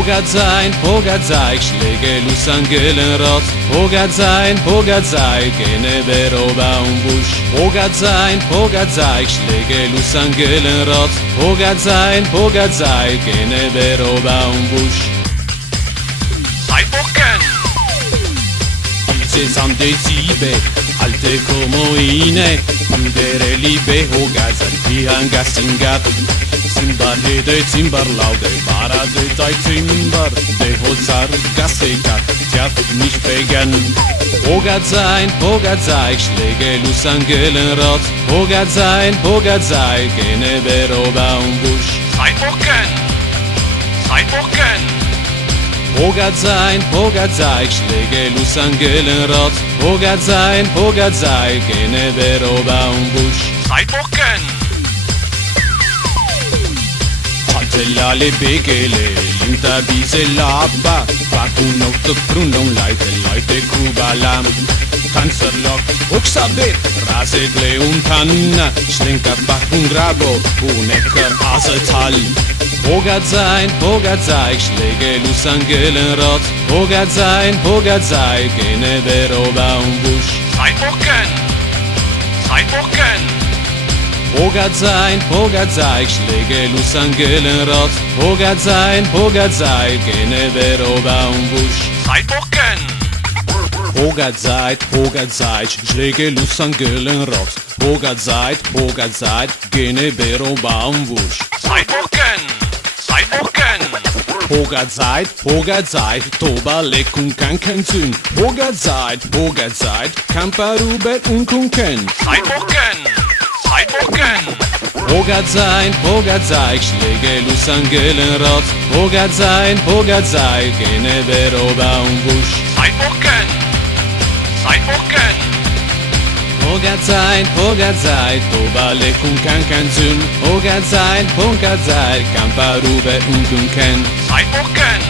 Hoga Zait, schläge los an Gillenrod. Hoga Zait, gene beroba busch. Hoga Zait, schläge los an Gillenrod. Hoga Zait, gene beroba busch. Zeitbocken! Dice san de zibe, alte comoine. Udere libe, Hoga Zait, hanga singat. Cimbar hede, cimbar laude, bara de tai cimbar. De hozar gasekat, tjaf nicht begen. Hoga Zait, schläge los an Gillenrod. Hoga Zait, gene beroba busch. Zeitbocken! Zeitbocken! Hoga Zait, schläge los an Gillenrod. Hoga Zait, gene beroba busch. Zeitbocken! Lale begele, linta bise laba. Bakun auto prunong leite kubalam. Tanzerlock, uxabit, rasegle tanna. Schlinker bakun grabo, unecker asetal. Hoga Zait, schläge los an Gillenrod. Hoga Zait, gene beroba busch. Zeitbocken! Zeitbocken! Hoga Zait, schläge los an Gillenrod. Hoga Zait, gene beroba busch. Zeitbocken! Hoga Zait, schläge los an Gillenrod. Hoga Zait, gene beroba busch. Zeitbocken! Zeitbocken! Hoga Zait, toba lekun kanken zyn. Hoga Zait, kamparubet unkunken. Zeitbocken! Zeitbocken! Hoga Zait, schläge los an Gillenrod. Hoga Zait, gene beroba busch. Zeitbocken! Zeitbocken! Hoga Zait, toba lekun kanken zyn. Hoga Zait, kamparubet unkunken. Zeitbocken!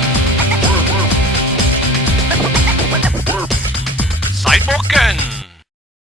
Zeitbocken!